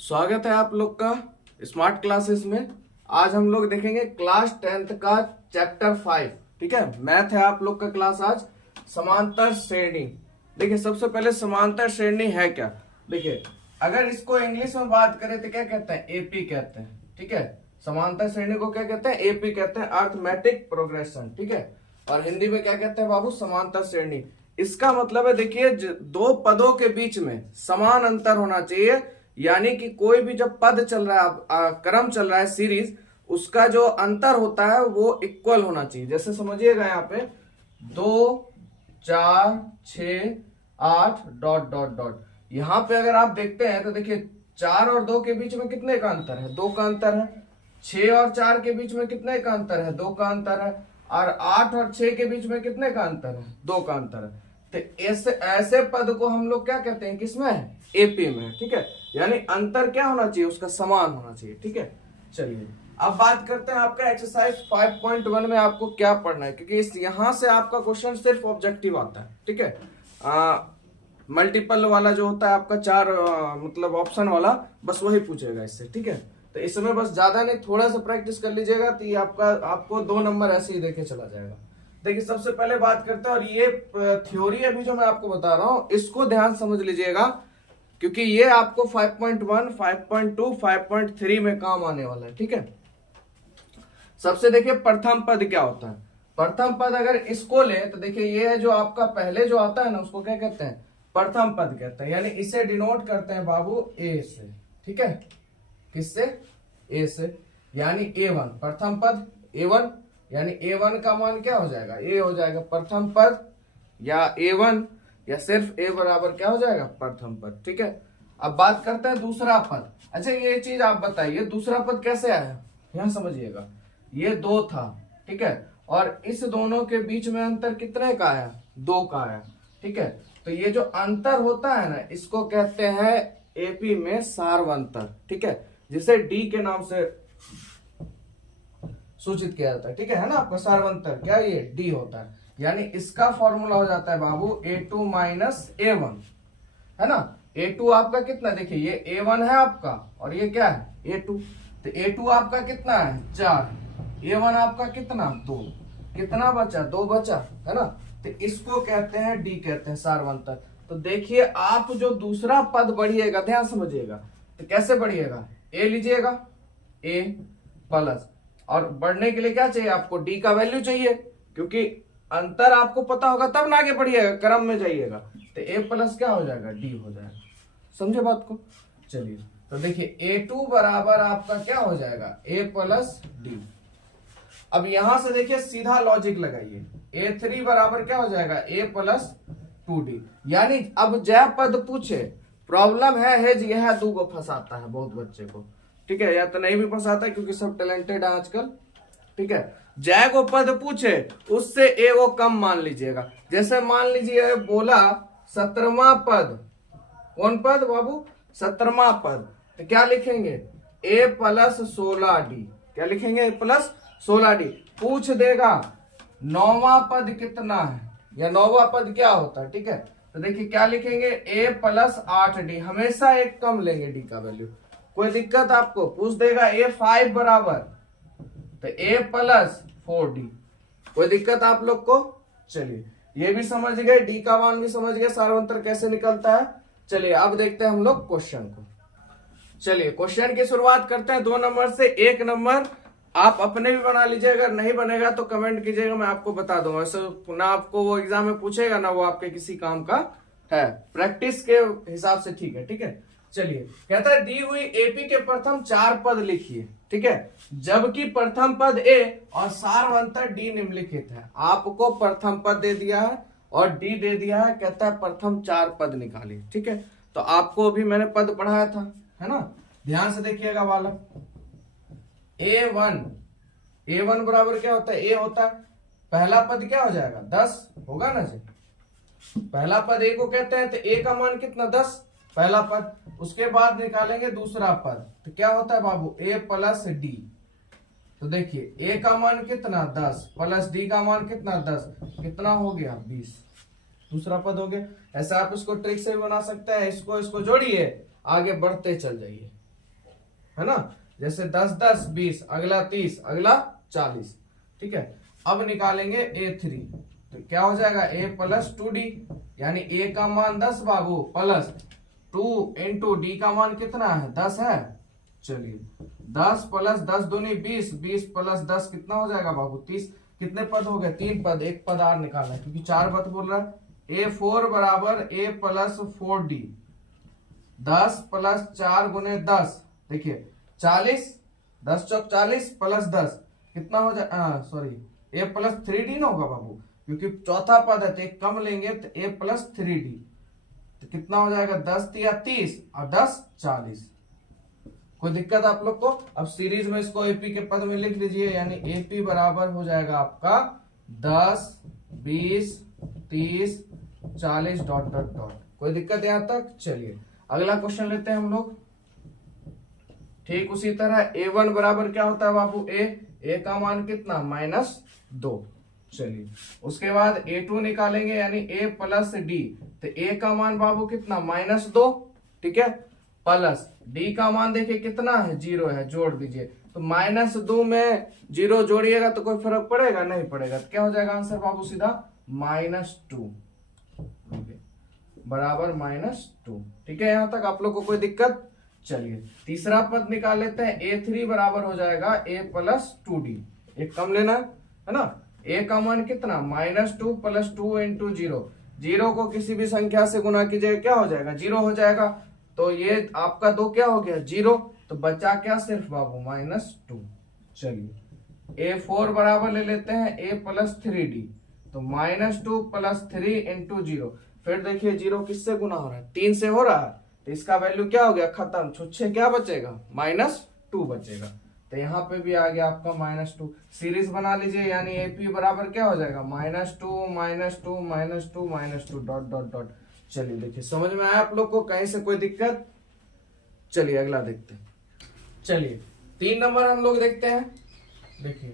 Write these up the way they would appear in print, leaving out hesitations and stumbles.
स्वागत है आप लोग का स्मार्ट क्लासेस में। आज हम लोग देखेंगे क्लास 10th का चैप्टर 5। ठीक है, मैथ है आप लोग का क्लास आज। समांतर श्रेणी। देखिए सबसे पहले समांतर श्रेणी है क्या। देखिए अगर इसको इंग्लिश में बात करें तो क्या कहते हैं, एपी कहते हैं। ठीक है, समांतर श्रेणी को क्या कहते हैं, एपी कहते हैं, अर्थमेटिक प्रोग्रेशन। ठीक है, और हिंदी में क्या कहते हैं बाबू, समांतर श्रेणी। इसका मतलब है देखिए दो पदों के बीच में समान अंतर होना चाहिए, यानी कि कोई भी जब पद चल रहा है, क्रम चल रहा है, सीरीज, उसका जो अंतर होता है वो इक्वल होना चाहिए। जैसे समझिएगा यहाँ पे 2 4 6 8 डॉट डॉट डॉट। यहाँ पे अगर आप देखते हैं तो देखिए 4 और 2 के बीच में कितने का अंतर है, 2 का अंतर है। 6 और 4 के बीच में कितने का अंतर है, 2 का अंतर है। और 8 और 6 के बीच में कितने का अंतर है, 2 का अंतर है। तो ऐसे पद को हम लोग क्या कहते हैं, किसमें है, एपी में। ठीक है, यानी अंतर क्या होना चाहिए, उसका समान होना चाहिए। ठीक है, चलिए अब बात करते हैं आपका एक्सरसाइज 5.1 में आपको क्या पढ़ना है, क्योंकि इस यहां से आपका क्वेश्चन सिर्फ ऑब्जेक्टिव आता है। ठीक है, मल्टीपल वाला जो होता है आपका 4 मतलब ऑप्शन वाला, बस वही पूछेगा इससे। ठीक है, तो इसमें बस ज्यादा नहीं, थोड़ा सा प्रैक्टिस कर लीजिएगा तो ये आपको 2 नंबर ऐसे ही देके चला जाएगा। देखिए सबसे पहले बात करते हैं, और ये थ्योरी अभी जो मैं आपको बता रहा हूं इसको ध्यान समझ लीजिएगा, क्योंकि ये आपको 5.1, 5.2, 5.3 में काम आने वाला है। ठीक है, सबसे देखिए प्रथम पद क्या होता है। प्रथम पद अगर इसको ले तो देखिए ये है जो आपका पहले जो आता है ना, उसको क्या कहते हैं, प्रथम पद कहते हैं। यानी इसे डिनोट करते हैं बाबू ए से। ठीक है, किससे, ए से, यानी A1 प्रथम पद A1, यानी A1 का मान क्या हो जाएगा, ए हो जाएगा प्रथम पद, या A1, या सिर्फ ए बराबर क्या हो जाएगा, प्रथम पद। ठीक है, अब बात करते हैं दूसरा पद। अच्छा ये चीज आप बताइए दूसरा पद कैसे आया, यहां समझिएगा। ये 2 था, ठीक है, और इस दोनों के बीच में अंतर कितने का आया, 2 का आया। ठीक है, तो ये जो अंतर होता है ना, इसको कहते हैं एपी में सार्वंतर। ठीक है, जिसे डी के नाम से सूचित किया जाता है। ठीक है ना, आपका सार्वंतर क्या, ये डी होता है। यानी इसका फॉर्मूला हो जाता है बाबू A2 माइनस A1, है ना। A2 आपका कितना, देखिए ये A1 है आपका, और ये क्या है A2। तो A2 आपका कितना है 4, A1 आपका कितना 2, कितना बचा, 2 बचा, है ना। तो इसको कहते हैं डी कहते हैं सार्वंतर। तो देखिए आप जो दूसरा पद बढ़िएगा, ध्यान समझिएगा, तो कैसे बढ़िएगा, ए लीजिएगा, ए प्लस, और बढ़ने के लिए क्या चाहिए आपको, डी का वैल्यू चाहिए, क्योंकि अंतर आपको पता होगा तब ना आगे बढ़िएगा, क्रम में जाइएगा। तो ए प्लस क्या हो जाएगा, डी हो जाएगा। समझे बात को। चलिए तो देखिए A2 बराबर आपका क्या हो जाएगा, ए प्लस डी। अब यहां से देखिए सीधा लॉजिक लगाइए, A3 बराबर क्या हो जाएगा, ए प्लस 2D। यानी अब जय पद पूछे, प्रॉब्लम है जी, यह 2 को फंसाता है बहुत बच्चे को। ठीक है, या तो नहीं भी फंसाता है क्योंकि सब टैलेंटेड है आजकल। ठीक है, जय को पद पूछे उससे ए को कम मान लीजिएगा। जैसे मान लीजिए बोला 17वां पद, कौन पद बाबू, 17वां पद, तो क्या लिखेंगे, ए प्लस 16D। क्या लिखेंगे, ए प्लस 16D। पूछ देगा 9वां पद कितना है, या 9वां पद क्या होता है। ठीक है, तो देखिए क्या लिखेंगे, ए प्लस 8D। हमेशा एक कम लेंगे डी का वैल्यू। कोई दिक्कत आपको, पूछ देगा A5 बराबर, तो ए प्लस 4D। कोई दिक्कत आप लोग को। चलिए ये भी समझ गए, डी का मान भी समझ गए, सार्वंतर कैसे निकलता है। चलिए अब देखते हैं हम लोग क्वेश्चन को। चलिए क्वेश्चन की शुरुआत करते हैं 2 नंबर से। 1 नंबर आप अपने भी बना लीजिए, अगर नहीं बनेगा तो कमेंट कीजिएगा, मैं आपको बता दूंगा। ऐसे ना आपको वो एग्जाम में पूछेगा ना वो आपके किसी काम का है, प्रैक्टिस के हिसाब से। ठीक है, ठीक है, चलिए कहता है दी हुई एपी के प्रथम 4 पद लिखिए। ठीक है, जबकि प्रथम पद ए और सार्वंतर डी निम्नलिखित है। आपको प्रथम पद दे दिया है और डी दे दिया है, कहता है प्रथम 4 पद निकालिए। ठीक है, तो आपको अभी मैंने पद पढ़ाया था, है ना, ध्यान से देखिएगा वाला। A1 बराबर क्या होता है, ए होता है, पहला पद क्या हो जाएगा 10 होगा ना जी। पहला पद ए को कहते हैं, तो ए का मान कितना 10, पहला पद। उसके बाद निकालेंगे दूसरा पद, तो क्या होता है बाबू, ए प्लस डी। तो देखिए ए का मान कितना 10 प्लस डी का मान कितना 10, कितना हो गया 20, दूसरा पद हो गया। ऐसा आप इसको ट्रिक से भी बना सकते हैं, इसको जोड़िए, आगे बढ़ते चल जाइए। है ना। जैसे 10 10 20, अगला 30, अगला 40। ठीक है, अब निकालेंगे A3, तो क्या हो जाएगा A प्लस 2D, यानी A का मान 10 बाबू, प्लस 2 इंटू डी का मान कितना है 10 है। चलिए 10 प्लस 10 दूनी 20, 20 प्लस 10 कितना हो जाएगा बाबू 30। कितने पद हो गए, 3 पद, एक पद और निकालना है क्योंकि 4 पद बोल रहा है। A4 बराबर A प्लस 4D, 10 प्लस 4 गुने 10, देखिए 40, 10 चौक 40 प्लस 10 कितना हो जाए, सॉरी A प्लस 3D ना होगा बाबू, क्योंकि चौथा पद है तो एक कम लेंगे तो A प्लस 3D, तो कितना हो जाएगा 10 या 30 और 10 40। कोई दिक्कत आप लोग को। अब सीरीज में इसको एपी के पद में लिख लीजिए, यानी एपी बराबर हो जाएगा आपका 10 20 30 40 डॉट डॉट डॉट। कोई दिक्कत यहां तक। चलिए अगला क्वेश्चन लेते हैं हम लोग। ठीक उसी तरह A1 बराबर क्या होता है बाबू, A का मान कितना -2। चलिए उसके बाद A2 निकालेंगे, यानी A प्लस डी, तो A का मान बाबू कितना -2, ठीक है, प्लस D का मान देखिए कितना है 0 है, जोड़ दीजिए। तो -2 में 0 जोड़िएगा तो कोई फर्क पड़ेगा, नहीं पड़ेगा, तो क्या हो जाएगा आंसर बाबू सीधा -2 बराबर -2। ठीक है, यहां तक आप लोग को कोई दिक्कत। चलिए तीसरा पद निकाल लेते हैं। A3 बराबर हो जाएगा A प्लस 2D, एक कम लेना है ना। A का मान कितना -2 प्लस 2 इंटू 0, 0 को किसी भी संख्या से गुना कीजिएगा क्या हो जाएगा 0 हो जाएगा। तो ये आपका 2 क्या हो गया 0, तो बचा क्या सिर्फ बाबू -2। चलिए A4 बराबर ले लेते हैं A प्लस 3D, तो -2 प्लस 3 इंटू 0, फिर देखिए 0 किससे गुना हो रहा है 3 से हो रहा है, तो इसका वैल्यू क्या हो गया खत्म, छुच्छे क्या बचेगा -2 बचेगा। तो यहाँ पे भी आ गया आपका -2। सीरीज बना लीजिए, यानी एपी बराबर क्या हो जाएगा -2 -2 -2 -2 डॉट डॉट डॉट। चलिए देखिए समझ में आया आप लोग को, कहीं से कोई दिक्कत। चलिए अगला देखते हैं। चलिए 3 नंबर हम लोग देखते हैं। देखिए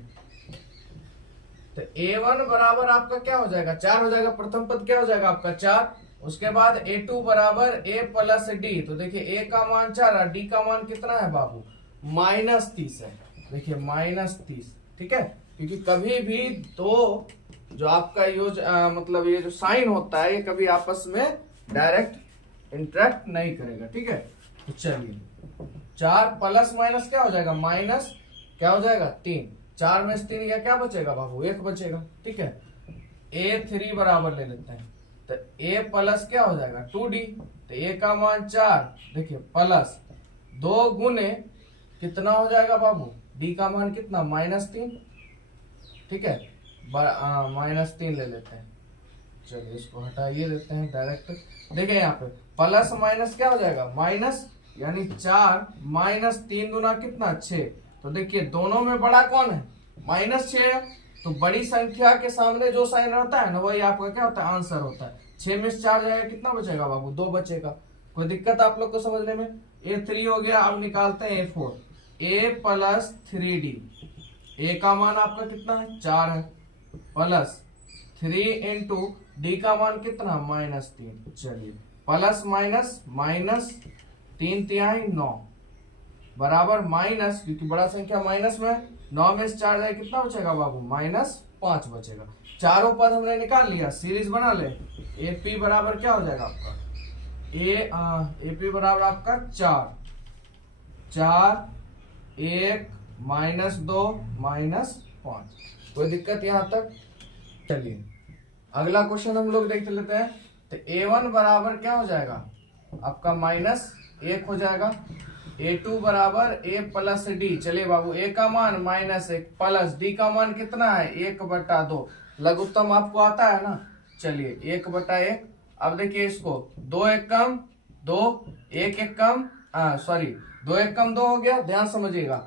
तो A1 बराबर आपका क्या हो जाएगा 4 हो जाएगा, प्रथम पद क्या हो जाएगा आपका 4। उसके बाद A2 बराबर A प्लस डी, तो देखिए A का मान 4 और D का मान कितना है बाबू -30 है। देखिए -30, ठीक है, क्योंकि कभी भी दो जो आपका मतलब ये जो साइन होता है ये कभी आपस में डायरेक्ट इंटरेक्ट नहीं करेगा। ठीक है, तो चलिए 4 प्लस माइनस क्या हो जाएगा माइनस क्या हो जाएगा 3, 4 में से 3 क्या बचेगा बाबू 1 बचेगा। ठीक है, A3 बराबर ले लेते हैं, तो A प्लस क्या हो जाएगा 2D, तो A का मान 4, देखिए प्लस 2 गुने कितना हो जाएगा बाबू D का मान कितना -3। ठीक है, -3 ले लेते हैं। चलिए इसको हटाइए देते हैं डायरेक्ट। देखिए यहाँ पे प्लस माइनस क्या हो जाएगा माइनस, यानी 4 -3 गुना कितना 6। तो देखिए दोनों में बड़ा कौन है -6 है, तो बड़ी संख्या के सामने जो साइन रहता है ना वही आपका क्या होता है आंसर होता है। 6 में से 4 जाएगा कितना बचेगा बाबू 2 बचेगा। कोई दिक्कत आप लोग को समझने में। A3 हो गया, अब निकालते हैं A4, A plus 3D, A का मान आपका कितना है 4 है, प्लस 3 इंटू D का मान कितना -3। चलिए प्लस माइनस 3 तिहाई 9 बराबर माइनस, क्योंकि बड़ा संख्या माइनस में 9 में से 4 जाए कितना बचेगा बाबू -5 बचेगा। चारों पद हमने निकाल लिया, सीरीज बना ले। AP बराबर क्या हो जाएगा आपका AP बराबर आपका 4 1 -2 -5। कोई दिक्कत यहां तक। चलिए अगला क्वेश्चन हम लोग देख लेते हैं। तो A1 बराबर क्या हो जाएगा आपका -1 हो जाएगा। A2 बराबर A प्लस डी, चलिए बाबू A का मान -1 प्लस D का मान कितना है 1/2। लघुत्तम आपको आता है ना, चलिए 1/1। अब देखिए इसको 2 1 कम 2 1 1 कम 2 1 कम 2 हो गया, ध्यान समझिएगा।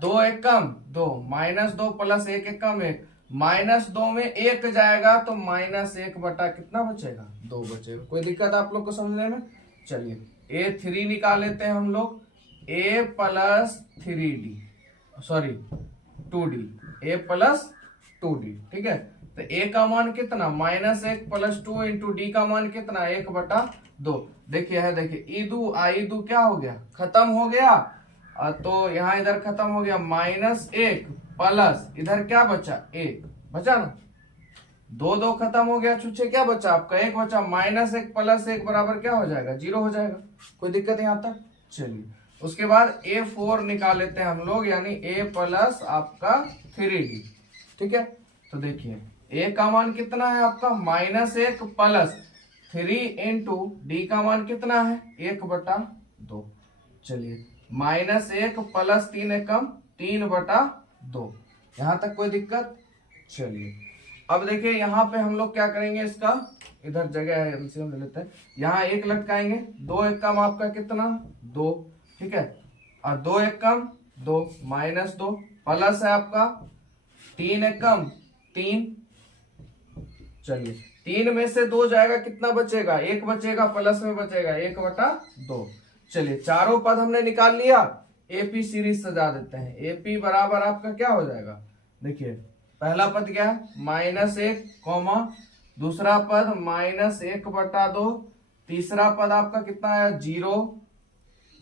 2 1 कम 2 -2 प्लस 1 1 कम 1, -2 में 1 जाएगा तो -1 बटा कितना बचेगा 2 बचेगा। कोई दिक्कत आप लोग को समझने में। चलिए A3 निकाल लेते हैं हम लोग, A plus 2D, A plus 2D। ठीक है, तो A का मान कितना -1 प्लस 2 इंटू D का मान कितना 1/2। देखिए है, देखिए ईदू क्या हो गया खत्म हो गया। तो यहाँ इधर खत्म हो गया -1 प्लस इधर क्या बचा 1 बचा ना, 2 खत्म हो गया छुच्छे, क्या बचा आपका 1 बचा, -1 प्लस 1 बराबर क्या हो जाएगा 0 हो जाएगा। कोई दिक्कत यहाँ तक? चलिए उसके बाद A4 निकाल लेते हैं हम लोग, यानी A प्लस आपका 3D। ठीक है, तो देखिए A का मान कितना है आपका -1 प्लस 3 इंटू डी का मान कितना है 1/2। चलिए -1 प्लस 3 एकम 3/2। यहां तक कोई दिक्कत? चलिए अब देखिए यहाँ पे हम लोग क्या करेंगे, इसका इधर जगह है एलसीएम ले लेते हैं, यहाँ 1 लटकाएंगे, 2 एकम आपका कितना 2। ठीक है, और 2 एकम 2 -2 प्लस है आपका 3 एकम 3। चलिए 3 में से 2 जाएगा, कितना बचेगा 1 बचेगा, प्लस में बचेगा 1/2। चलिए चारों पद हमने निकाल लिया, एपी सीरीज सजा देते हैं। एपी बराबर आपका क्या हो जाएगा, देखिए पहला पद क्या है -1 कॉमा, दूसरा पद -1/2, तीसरा पद आपका कितना है 0,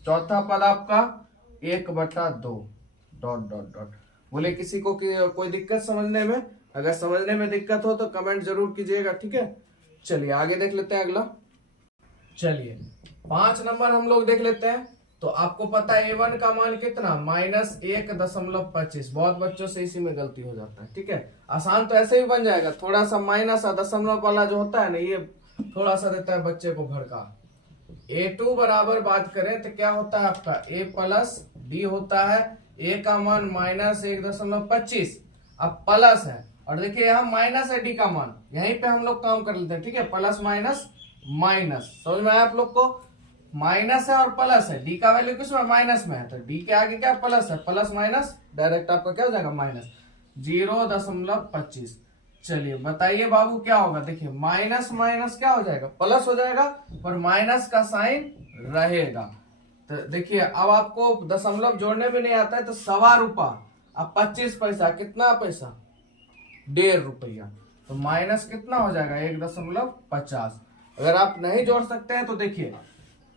चौथा पद आपका 1/2 डॉट डॉट डॉट। बोले किसी को कोई दिक्कत समझने में? अगर समझने में दिक्कत हो तो कमेंट जरूर कीजिएगा। ठीक है, चलिए आगे देख लेते हैं अगला। चलिए 5 नंबर हम लोग देख लेते हैं। तो आपको पता है A1 का मान कितना -1.25। बहुत बच्चों से इसी में गलती हो जाता है। ठीक है, आसान तो ऐसे ही बन जाएगा, थोड़ा सा माइनस और दशमलव वाला जो होता है ना, ये थोड़ा सा देता है बच्चे को भड़का। A2 बराबर बात करें तो क्या होता है आपका A प्लस D होता है। A का मान -1.25, अब प्लस है, और देखिए यहाँ माइनस है D का मान, यहीं पे हम लोग काम कर लेते हैं। ठीक है, प्लस माइनस माइनस, समझ में आया आप लोग को? माइनस है और प्लस है, डी का वैल्यू किसमें माइनस में है, तो डी के आगे क्या प्लस है, प्लस माइनस डायरेक्ट आपका क्या हो जाएगा -0.25। चलिए बताइए बाबू क्या होगा, देखिए माइनस माइनस क्या हो जाएगा प्लस हो जाएगा, पर माइनस का साइन रहेगा। तो देखिए अब आपको दशमलव जोड़ने में नहीं आता है, तो ₹1.25 अब 25 पैसा, कितना पैसा ₹1.5, तो माइनस कितना हो जाएगा 1.50। अगर आप नहीं जोड़ सकते हैं तो देखिए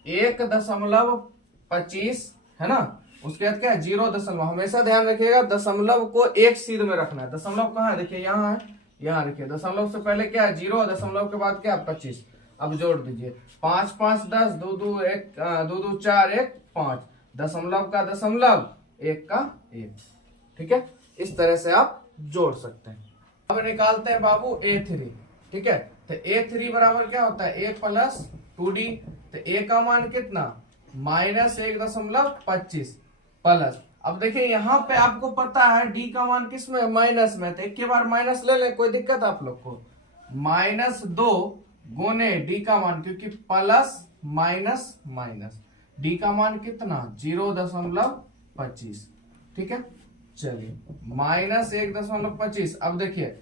1.25 है ना, उसके बाद क्या है 0. हमेशा ध्यान रखिएगा दशमलव को एक सीध में रखना है। दशमलव कहाँ है, देखिए यहाँ है, यहाँ रखिए। दशमलव से पहले क्या है 0, दशमलव के बाद क्या 25। अब जोड़ दीजिए 5 5 10, 2 2 1 2 2 4 1 5, दशमलव का दशमलव 1 का 1। ठीक है, इस तरह से आप जोड़ सकते हैं। अब निकालते हैं बाबू A3। ठीक है, तो A3 बराबर क्या होता है A प्लस 2D। तो A का मान कितना -1.25 प्लस, अब देखिए यहाँ पे आपको पता है D का मान किस में माइनस में, तो एक के बार माइनस ले ले, कोई दिक्कत आप लोग को? -2 गुने D का मान, क्योंकि प्लस माइनस माइनस, D का मान कितना 0.25। ठीक है, चलिए -1.25। अब देखिए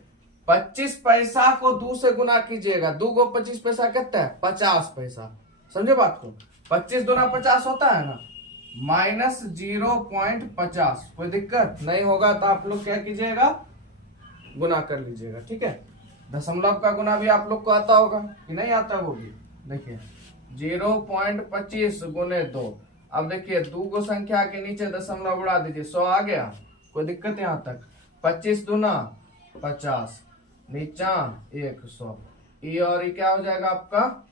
25 पैसा को 2 से गुना कीजिएगा, 2 को 25 पैसा कितना है 50 पैसा, समझे बात को? 25 दूना 50 होता है ना, -0.50। कोई दिक्कत नहीं होगा तो आप लोग क्या कीजिएगा गुना कर लीजिएगा। ठीक है, दशमलव का गुना भी आप लोग को आता होगा कि नहीं आता, वो भी देखिए 0.25 गुने 2। अब देखिए 2 को संख्या के नीचे दशमलव उड़ा दीजिए, 100 आ गया। कोई दिक्कत यहाँ तक? 25 दूना 50, नीचा 100, ये और ये क्या हो जाएगा आपका,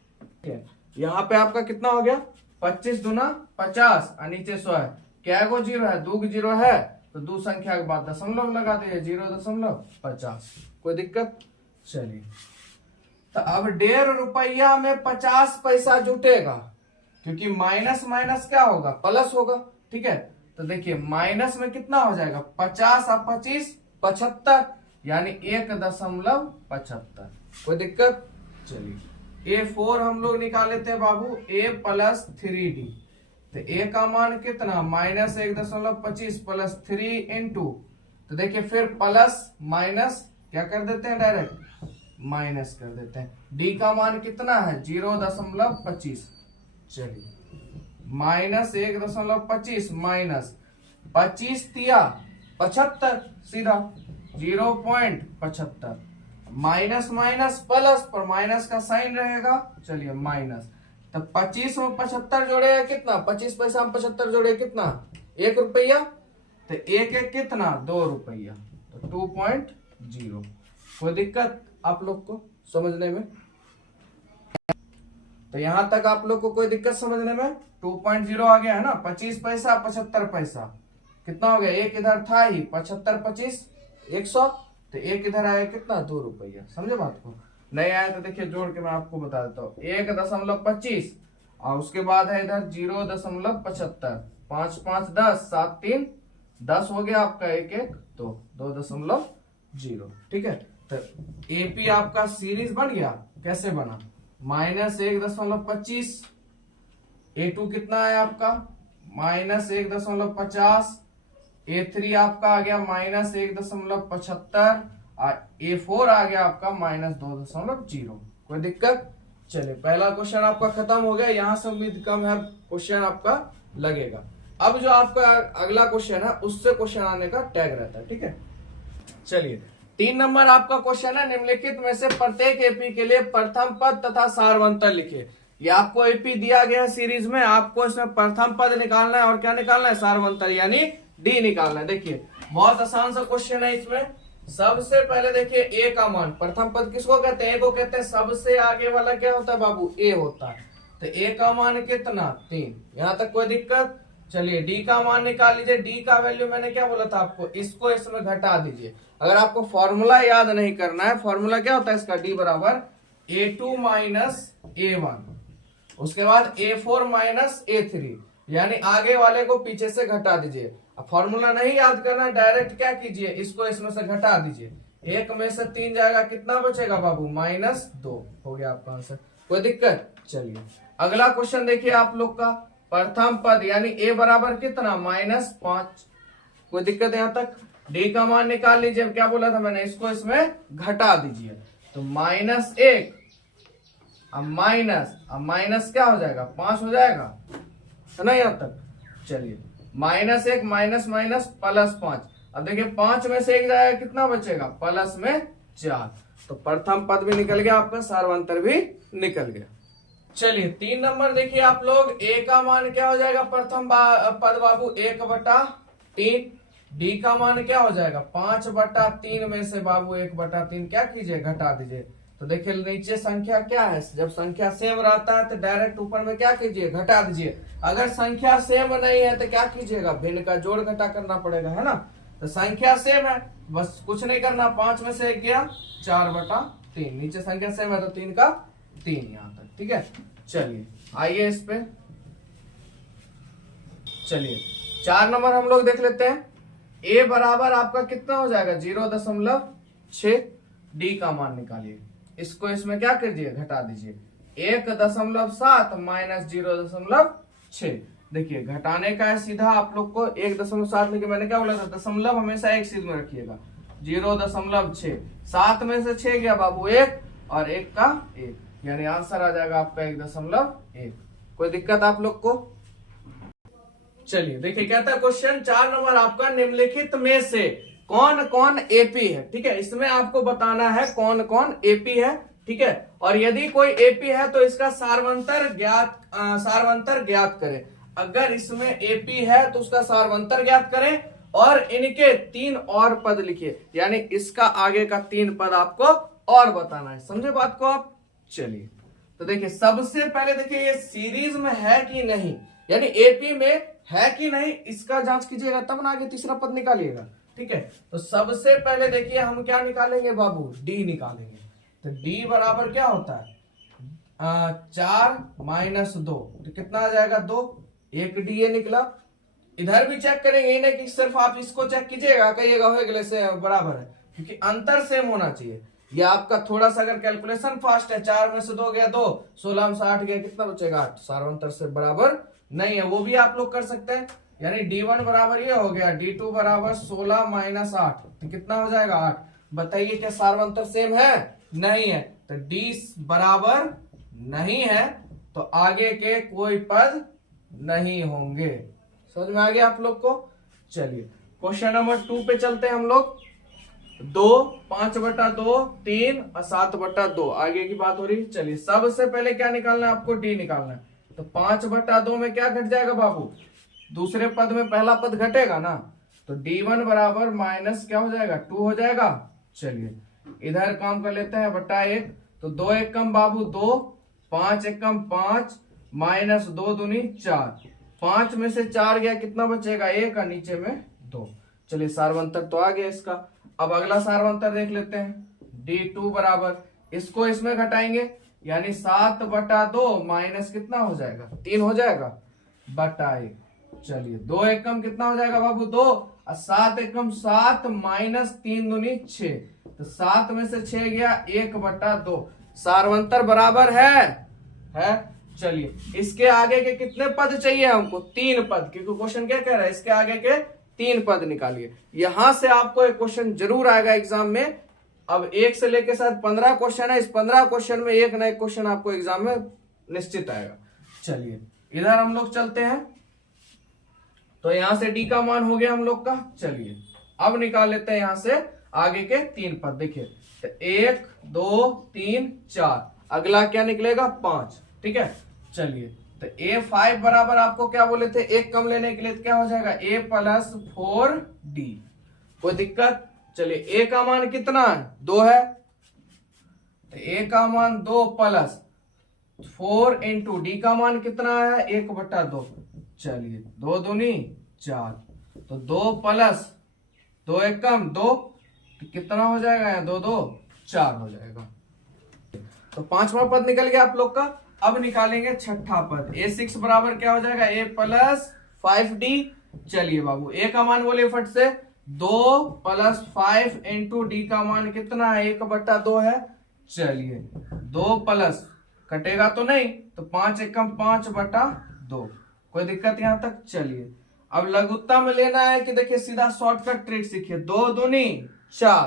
यहाँ पे आपका कितना हो गया 25 दूना 50 और नीचे 100 है, क्या गो 0 है, 2 0 है, तो 2 संख्या के बाद दशमलव लगा दीजिए 0.50। कोई दिक्कत? चलिए तो अब ₹1.5 में 50 पैसा जुटेगा, क्योंकि माइनस माइनस क्या होगा प्लस होगा। ठीक है, तो देखिए माइनस में कितना हो जाएगा 50 और 25 75, यानी 1.75। कोई दिक्कत? चलिए A4 हम लोग निकाल लेते हैं बाबू, A प्लस 3D। तो A का मान कितना -1.25 प्लस 3 इंटू, तो देखिए फिर प्लस माइनस क्या कर देते हैं डायरेक्ट माइनस कर देते हैं। D का मान कितना है 0.25। चलिए -1.25 माइनस 25 तिया 75, सीधा 0.75, माइनस माइनस प्लस, पर माइनस का साइन रहेगा। चलिए माइनस, तो 25 में 75 जोड़े कितना, 25 पैसा में 75 जोड़े कितना ₹1, तो एक एक कितना ₹2, तो 2.0। कोई दिक्कत आप लोग को समझने में? तो यहां तक आप लोग को कोई दिक्कत समझने में? 2.0 आ गया है ना। 25 पैसा 75 पैसा कितना हो गया? एक इधर था ही, 75 25 100, तो एक इधर आया कितना ₹2। समझे बात को? नहीं आया तो देखिए जोड़ के मैं आपको बता देता हूँ। 1.25 और उसके बाद है इधर 0.75, 5 5 10, 7 3 10 हो गया आपका, एक एक 2.0। ठीक है, तो एपी आपका सीरीज बन गया। कैसे बना? -1.25, A2 कितना है आपका? -1.50, A3 आपका आ गया -1.75 और A4 आ गया आपका -2.0। कोई दिक्कत? चलिए, पहला क्वेश्चन आपका खत्म हो गया। यहां से उम्मीद कम है क्वेश्चन आपका लगेगा। अब जो आपका अगला क्वेश्चन है उससे क्वेश्चन आने का टैग रहता है। ठीक है, चलिए 3 नंबर आपका क्वेश्चन है, निम्नलिखित में से प्रत्येक एपी के लिए प्रथम पद तथा सारवंतर लिखे। ये आपको एपी दिया गया है सीरीज में, आपको इसमें प्रथम पद निकालना है और क्या निकालना है? सारवंतर यानी डी निकालना है। देखिए बहुत आसान सा क्वेश्चन है। इसमें सबसे पहले देखिए ए का मान, प्रथम पद किसको कहते हैं? ए को कहते हैं। सबसे आगे वाला क्या होता है बाबू? ए होता है। तो ए का मान कितना? 3। यहां तक कोई दिक्कत? चलिए डी का मान निकाल लीजिए। डी का वैल्यू मैंने क्या बोला था आपको? इसको इसमें घटा दीजिए। अगर आपको फॉर्मूला याद नहीं करना है, फॉर्मूला क्या होता है इसका? डी बराबर A2 माइनस A1, उसके बाद A4 माइनस A3, यानी आगे वाले को पीछे से घटा दीजिए। अब फॉर्मूला नहीं याद करना, डायरेक्ट क्या कीजिए? इसको इसमें से घटा दीजिए। 1 में से 3 जाएगा, कितना बचेगा बाबू? -2 हो गया आपका आंसर। कोई दिक्कत? चलिए अगला क्वेश्चन देखिए आप लोग का। प्रथम पद यानी ए बराबर कितना? -5। कोई दिक्कत यहां तक? डी का मान निकाल लीजिए। क्या बोला था मैंने? इसको इसमें घटा दीजिए। तो -1 अब माइनस क्या हो जाएगा? 5 हो जाएगा, है ना यहां तक? चलिए -1 माइनस माइनस +5। अब देखिए 5 में से 1 जाएगा, कितना बचेगा? प्लस में 4। तो प्रथम पद भी निकल गया आपका, सारवंतर भी निकल गया। चलिए 3 नंबर देखिए आप लोग। ए का मान क्या हो जाएगा? प्रथम पद बाबू 1/3। डी का मान क्या हो जाएगा? 5/3 में से बाबू 1/3 क्या कीजिए? घटा दीजिए। तो देखिए नीचे संख्या क्या है? जब संख्या सेम रहता है तो डायरेक्ट ऊपर में क्या कीजिए? घटा दीजिए। अगर संख्या सेम नहीं है तो क्या कीजिएगा? भिन्न का जोड़ घटा करना पड़ेगा, है ना? तो संख्या सेम है, बस कुछ नहीं करना। 5 में से 1 गया, 4/3। नीचे संख्या सेम है तो 3 का 3 यहां तक। ठीक है, चलिए आइए इस पे। चलिए 4 नंबर हम लोग देख लेते हैं। ए बराबर आपका कितना हो जाएगा? 0.6। डी का मान निकालिए। इसको इसमें क्या कीजिए? घटा दीजिए। 1.7 माइनस 0.6। देखिए घटाने का है सीधा आप लोग को। 1.7 लेके मैंने क्या बोला था? दशमलव हमेशा एक सीध में रखिएगा। 0.6, 7 में से 6 गया बाबू 1 और 1 का 1, यानी आंसर आ जाएगा आपका 1.1। कोई दिक्कत आप लोग को? चलिए देखिए कहता है क्वेश्चन 4 नंबर आपका, निम्नलिखित में से कौन कौन एपी है? ठीक है, इसमें आपको बताना है कौन कौन एपी है। ठीक है, और यदि कोई एपी है तो इसका सारवंतर ज्ञात करें। अगर इसमें एपी है तो उसका सारवंतर ज्ञात करें और इनके 3 और पद लिखिए, यानी इसका आगे का 3 पद आपको और बताना है। समझे बात को आप? चलिए तो देखिए सबसे पहले देखिए ये सीरीज में है कि नहीं, यानी एपी में है कि नहीं, इसका जांच कीजिएगा तब ना आगे तीसरा पद निकालिएगा। ठीक है, तो सबसे पहले देखिए हम क्या निकालेंगे बाबू? डी निकालेंगे। तो डी बराबर क्या होता है? 4 माइनस 2, तो कितना आ जाएगा? 2। एक डी ए निकला। इधर भी चेक करेंगे, ये नहीं कि सिर्फ आप इसको चेक कीजिएगा कहिएगा हो गए से बराबर है, क्योंकि अंतर सेम होना चाहिए। ये आपका थोड़ा सा अगर कैलकुलेशन फास्ट है, 4 में से 2 गया 2, 16 में से 8 गया, कितना बचेगा? 8। सारवंतर से बराबर नहीं है, वो भी आप लोग कर सकते हैं। यानी D1 बराबर ये हो गया, D2 बराबर 16 माइनस 8, तो कितना हो जाएगा? 8। बताइए क्या सारवंतर सेम है? नहीं है, तो D बराबर नहीं है तो आगे के कोई पद नहीं होंगे। समझ में आ गया आप लोग को? चलिए क्वेश्चन नंबर 2 पे चलते हैं हम लोग। 2, 5/2, 3 और 7/2 आगे की बात हो रही। चलिए सबसे पहले क्या निकालना है आपको? डी निकालना है। तो 5/2 में क्या घट जाएगा बाबू? दूसरे पद में पहला पद घटेगा ना, तो d1 बराबर माइनस क्या हो जाएगा 2 हो जाएगा। चलिए इधर काम कर लेते हैं, बटा 1, तो 2 एकम बाबू 2, 5 एकम 5, माइनस 2 दूनी 4, 5 में से 4 गया, कितना बचेगा 1 और नीचे में 2। चलिए सार्वंतर तो आ गया इसका। अब अगला सार्वंतर देख लेते हैं, d2 बराबर, इसको इसमें घटाएंगे यानी 7 बटा 2 माइनस कितना हो जाएगा 3 हो जाएगा बटा 1। चलिए 2 एकम कितना हो जाएगा बाबू 2 और 7 एकम 7 माइनस 3 दूनी 6, तो 7 में से 6 गया 1 बटा 2। सार्वंतर बराबर है। चलिए इसके आगे के कितने पद चाहिए हमको 3 पद, क्योंकि क्वेश्चन क्या कह रहा है इसके आगे के 3 पद निकालिए। यहां से आपको एक क्वेश्चन जरूर आएगा एग्जाम में। अब 1 से लेके साथ 15 क्वेश्चन है, इस 15 क्वेश्चन में एक ना एक क्वेश्चन आपको एग्जाम में निश्चित आएगा। चलिए इधर हम लोग चलते हैं, तो यहां से डी का मान हो गया हम लोग का। चलिए अब निकाल लेते हैं यहां से आगे के 3 पद। देखिए तो 1 2 3 4, अगला क्या निकलेगा 5। ठीक है, चलिए तो a5 बराबर आपको क्या बोले थे, एक कम लेने के लिए तो क्या हो जाएगा a प्लस 4d। कोई दिक्कत? चलिए a का मान कितना है 2 है, तो a का मान 2 प्लस 4 इंटू डी का मान कितना है 1 बटा 2। चलिए 2 दूनी 4, तो 2 प्लस 2 एकम 2, तो कितना हो जाएगा 2 2 4 हो जाएगा। तो 5वां पद निकल गया आप लोग का। अब निकालेंगे 6ठा पद, a6 बराबर क्या हो जाएगा a प्लस 5d। चलिए बाबू a का मान बोले फट से 2 प्लस 5 इंटू डी का मान कितना है 1 बटा 2 है। चलिए 2 प्लस कटेगा तो नहीं, तो 5 एकम 5 बटा 2। कोई दिक्कत यहां तक? चलिए अब लघुत्तम लेना है कि देखिए सीधा शॉर्टकट ट्रिक सीखिए, 2 दूनी 4।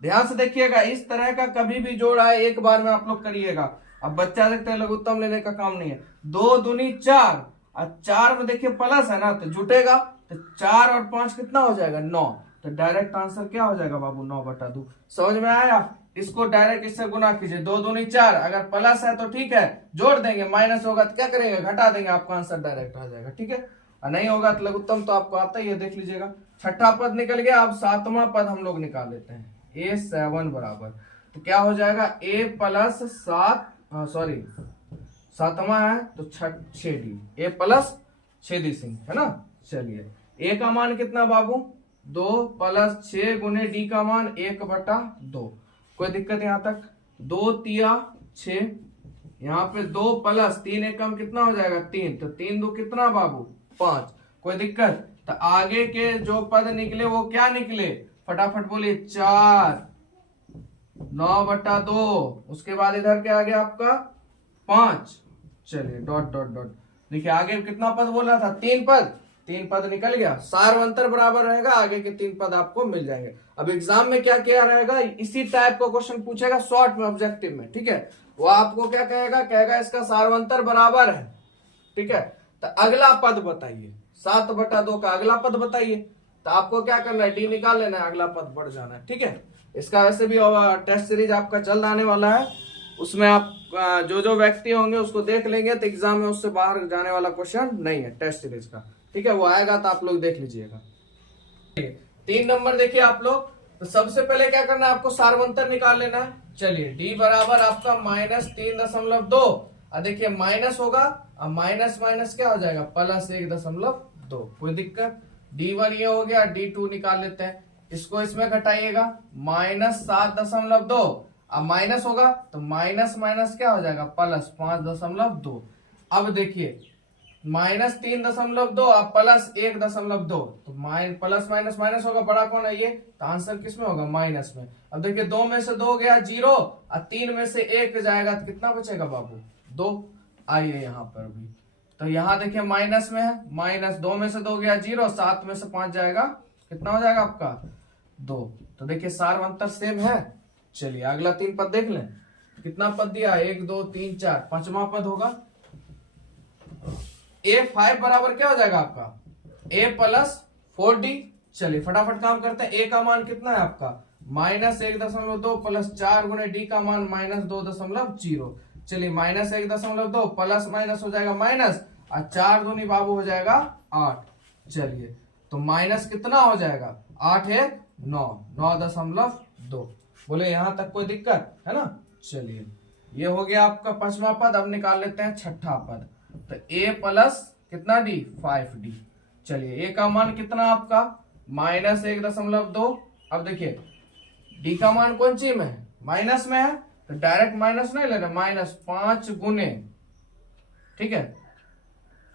ध्यान से देखिएगा, इस तरह का कभी भी जोड़ आए एक बार में आप लोग करिएगा। अब बच्चा देखते हैं लघुत्तम लेने का काम नहीं है। 2 दूनी 4 और 4 में देखिए प्लस है ना, तो जुटेगा, तो 4 और 5 कितना हो जाएगा 9। तो डायरेक्ट आंसर क्या हो जाएगा बाबू 9 बटा 2। समझ में आया? इसको डायरेक्ट इससे गुना कीजिए, 2 दूनी 4, अगर प्लस है तो ठीक है जोड़ देंगे, माइनस होगा तो क्या करेंगे घटा देंगे, आपका आंसर डायरेक्ट आ जाएगा। ठीक है, और नहीं होगा तो लघुत्तम तो आपको आता ही है, देख लीजिएगा। 6ठा पद निकल गया। अब 7वां पद हम लोग निकाल लेते हैं, a7 बराबर, तो क्या हो जाएगा a प्लस 7, सॉरी 7वां है तो 6d, a plus 6d Singh है ना। चलिए a का मान कितना बाबू 2 प्लस 6 गुने d का मान 1 बटा 2। कोई दिक्कत यहां तक? 2 तिया 6, यहाँ पे 2 प्लस 3 एकम कितना हो जाएगा 3, तो 3 2 कितना बाबू 5। कोई दिक्कत? तो आगे के जो पद निकले वो क्या निकले, फटाफट बोलिए 4, 9 बटा 2, उसके बाद इधर क्या आ गया आपका 5। चलिए डॉट डॉट डॉट, देखिए आगे कितना पद बोला था 3 पद, 3 पद निकल गया। सार्वंतर बराबर रहेगा, आगे के 3 पद आपको मिल जाएंगे। अब एग्जाम में क्या किया रहेगा, इसी टाइप का क्वेश्चन पूछेगा शॉर्ट में ऑब्जेक्टिव में। ठीक है, वो आपको क्या कहेगा इसका सार्वंतर बराबर है। ठीक है, तो अगला पद बताइए, 7 बटा 2 का अगला पद बताइए। तो आपको क्या करना है, डी निकाल लेना है, अगला पद बढ़ जाना है। ठीक है, इसका वैसे भी टेस्ट सीरीज आपका जल्द आने वाला है, उसमें आप जो व्यक्ति होंगे उसको देख लेंगे, तो एग्जाम में उससे बाहर जाने वाला क्वेश्चन नहीं है टेस्ट सीरीज का। ठीक है, वो आएगा तो आप लोग देख लीजिएगा। 3 नंबर देखिए आप लोग, तो सबसे पहले क्या करना है आपको सार्वंतर निकाल लेना है। चलिए डी बराबर आपका -3.2, और देखिए माइनस होगा और माइनस माइनस क्या हो जाएगा प्लस 1.2। कोई दिक्कत? D1 ये हो गया, D2 निकाल लेते हैं, इसको इसमें घटाइएगा -7.2, अब माइनस होगा तो माइनस माइनस क्या हो जाएगा प्लस 5.2। अब देखिए -3.2 और प्लस 1.2, तो प्लस माइनस माइनस होगा, बड़ा कौन है ये, तो आंसर किस में होगा माइनस में। अब देखिए 2 में से 2 गया 0 और 3 में से 1 जाएगा तो कितना बचेगा बाबू 2। आइए यहाँ पर भी, तो यहाँ देखिए माइनस में है, माइनस 2 में से 2 गया 0, 7 में से 5 जाएगा, कितना हो जाएगा आपका 2। तो देखिए सार्वंतर सेम है। चलिए अगला 3 पद देख लें, कितना पद दिया 1 2 3 4, 5वां पद होगा a5 बराबर क्या हो जाएगा आपका a प्लस 4d। चलिए फटाफट काम करते हैं, a का मान कितना है आपका -1.2 प्लस 4 गुने d का मान -2.0। चलिए -1.2 प्लस माइनस हो जाएगा माइनस, और 4 दूनी बाबू हो जाएगा 8। चलिए तो माइनस कितना हो जाएगा, 8 1 9, 9.2। बोले यहां तक कोई दिक्कत है ना। चलिए ये हो गया आपका पांचवा पद। अब निकाल लेते हैं छठा पद। तो a प्लस कितना d, 5d। चलिए a का मान कितना आपका -1.2। अब देखिए d का मान कौन सी में है, माइनस में है, तो डायरेक्ट माइनस नहीं लेना, -5 गुने, ठीक है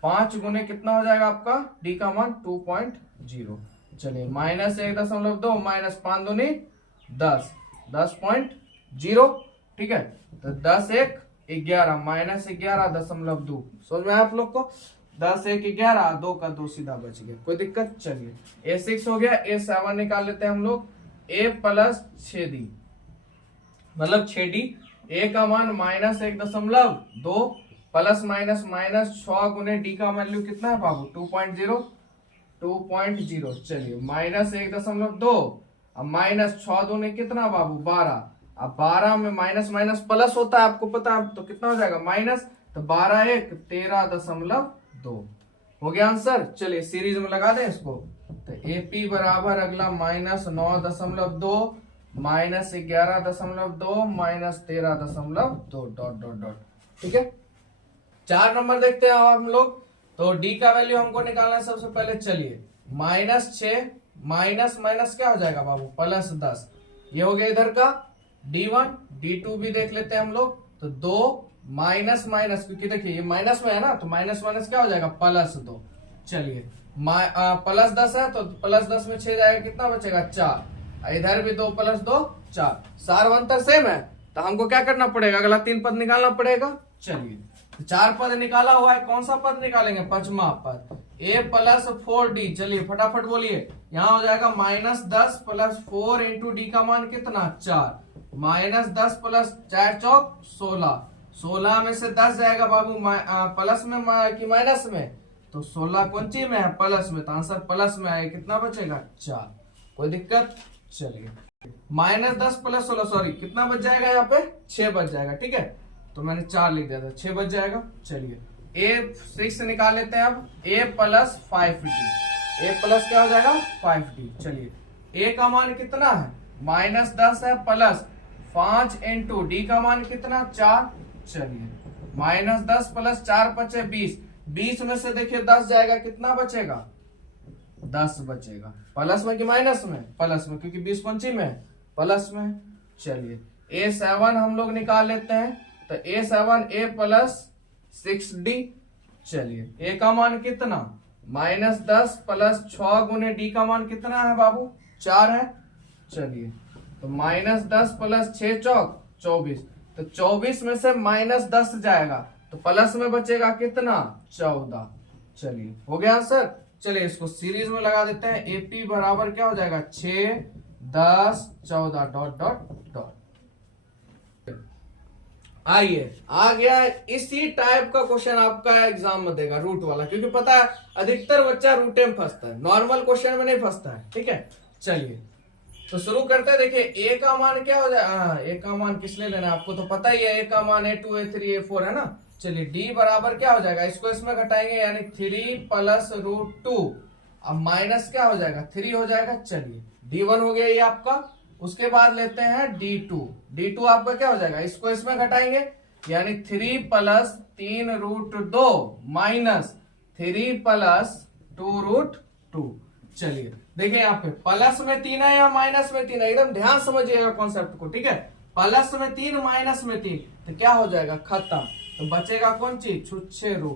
5 गुने कितना हो जाएगा आपका d का मान 2.0। चलिए -1.2 -5 दूनी 10, 10.0, ठीक है। तो 10 1 11 -11.2। समझ में आया आप लोग को, 10 1 11, 2 का 2 सीधा बच गया, कोई दिक्कत। चलिए a6 हो गया, a7 निकाल लेते हैं हम लोग। a प्लस 6d मतलब 6d, a का मान -1.2 प्लस माइनस माइनस 6 गुने d का वैल्यू कितना है बाबू, 2.0, 2.0। चलिए -1.2 अब -6 दूने कितना बाबू 12। अब 12 में माइनस माइनस प्लस होता है, आपको पता है, तो कितना हो जाएगा माइनस, तो 12 1 13.2 हो गया आंसर। चलिए सीरीज में लगा दें इसको। तो AP बराबर अगला -9.2 -11.2 -13.2 डॉट डॉट डॉट, ठीक है। 4 नंबर देखते हैं हम लोग। तो d का वैल्यू हमको निकालना है सबसे पहले। चलिए -6 माइनस माइनस क्या हो जाएगा बाबू, +10। ये हो गया इधर का d1, d2 भी देख लेते हैं हम लोग। तो 2 माइनस माइनस, क्योंकि देखिए ये माइनस में है ना, तो माइनस माइनस क्या हो जाएगा +2। चलिए +10 है, तो +10 में 6 जाएगा, कितना बचेगा 4। इधर भी 2 + 2 4, सार अंतर सेम है, तो हमको क्या करना पड़ेगा, अगला 3 पद निकालना पड़ेगा। चलिए 4 पद निकाला हुआ है, कौन सा पद निकालेंगे, पांचवा पद a प्लस 4d। चलिए फटाफट बोलिए, यहां हो जाएगा -10 + 4 × d का मान कितना 4, -10 + 4 चौक 16, 16 में से 10 जाएगा बाबू प्लस में कि माइनस में, तो 16 कौन सी में है, प्लस में, तो आंसर प्लस में आएगा, कितना बचेगा 4, कोई दिक्कत। चलिए -10 + 16 सॉरी कितना बच जाएगा, यहाँ पे 6 बच जाएगा, ठीक है, तो मैंने 4 लिख दिया था, 6 बच जाएगा। चलिए a6 निकाल लेते हैं अब। a plus 5d, a plus क्या हो जाएगा 5d। चलिए a का मान कितना है, -10 है, प्लस 5 × d का मान कितना 4। चलिए -10 + 4 बचे 20, 20 में से देखिए 10 जाएगा, कितना बचेगा 10 बचेगा, प्लस में कि माइनस में, प्लस में, क्योंकि 20 कौन सी में है, प्लस में। चलिए a7 हम लोग निकाल लेते हैं। तो a7 a प्लस 6d। चलिए a का मान कितना, -10 + 6 गुने d का मान कितना है बाबू 4 है। चलिए तो -10 + 6 चौक 24, तो 24 में से -10 जाएगा, तो प्लस में बचेगा कितना 14। चलिए हो गया आंसर। चलिए इसको सीरीज में लगा देते हैं। AP बराबर क्या हो जाएगा 6 10 14 डॉट डॉट डॉट। आइए आ गया, इसी टाइप का क्वेश्चन आपका एग्जाम में देगा, रूट वाला, क्योंकि पता है अधिकतर बच्चा रूटे में फंसता है, नॉर्मल क्वेश्चन में नहीं फंसता है, ठीक है। चलिए तो शुरू करते हैं। देखिए a का मान क्या हो जाए, a का मान किस लिए लेना है, आपको तो पता ही है, a का मान a2 a3 a4 है ना। चलिए d बराबर क्या हो जाएगा, इसको इसमें घटाएंगे, यानी 3 + √2, अब माइनस क्या हो जाएगा 3 हो जाएगा। चलिए d1 हो गया ये आपका। उसके बाद लेते हैं d2, d2 आपका क्या हो जाएगा, इसको इसमें घटाएंगे, यानी 3 + 3√2 माइनस 3 + 2√2। चलिए देखिए यहाँ पे प्लस में 3 है या माइनस में 3 है, एकदम ध्यान समझिएगा कॉन्सेप्ट को, ठीक है। प्लस में 3 माइनस में 3, तो क्या हो जाएगा खत्म, तो बचेगा कौन चीज छुच्छे √2,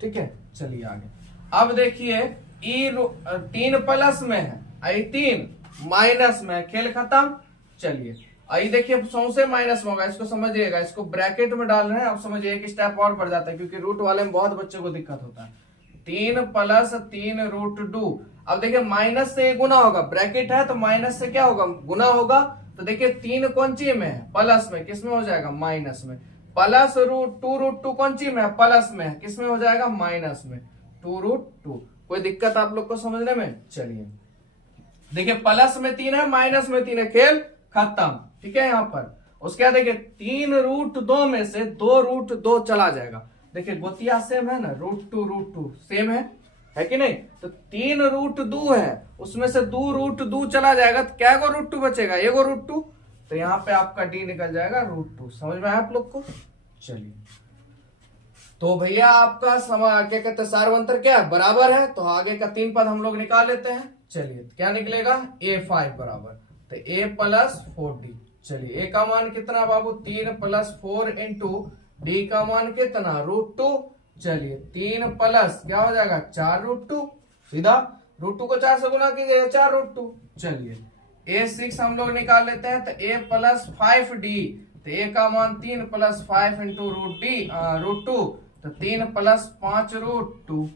ठीक है। चलिए आगे। अब देखिए 3 प्लस में है, 3 माइनस में, खेल खत्म। चलिए आई देखिए सौसे माइनस में होगा, इसको समझिएगा, इसको ब्रैकेट में डाल रहे हैं, अब समझिए एक स्टेप और बढ़ जाता है, क्योंकि रूट वाले में बहुत बच्चों को दिक्कत होता है। 3 + 3√2, अब देखिए माइनस से गुना होगा, ब्रैकेट है तो माइनस से क्या होगा गुना होगा, तो देखिए 3 कौन सी में है, प्लस में, किसमें हो जाएगा माइनस में, प्लस √2 कौन सी में है, प्लस में, किसमें हो जाएगा माइनस में, 2√2। कोई दिक्कत आप लोग को समझने में। चलिए देखिए प्लस में 3 है, माइनस में 3 है, खेल खत्म, ठीक है। यहाँ पर उसके बाद देखिए 3√2 में से 2√2 चला जाएगा, देखिए गोतिया सेम है ना, √2 सेम है कि नहीं। तो 3√2 है, उसमें से 2√2 चला जाएगा तो क्या गो √2 बचेगा, एगो √2। तो यहाँ पे आपका डी निकल जाएगा √2। समझ में आया आप लोग को। चलिए तो भैया आपका क्या कहते हैं सारवंतर क्या है, बराबर है। तो आगे का 3 पद हम लोग निकाल लेते हैं। चलिए क्या निकलेगा, A5 बराबर तो A + 4D। चलिए A का मान कितना बाबू, 3 + 4 इंटू D का मान कितना √2। चलिए 3 प्लस क्या हो जाएगा 4√2, सीधा √2 को 4 से गुना कीजिए 4√2। चलिए A6 हम लोग निकाल लेते हैं। तो A + 5D, तो A का मान 3 + 5 इंटू √2, तो 3 + 5√2।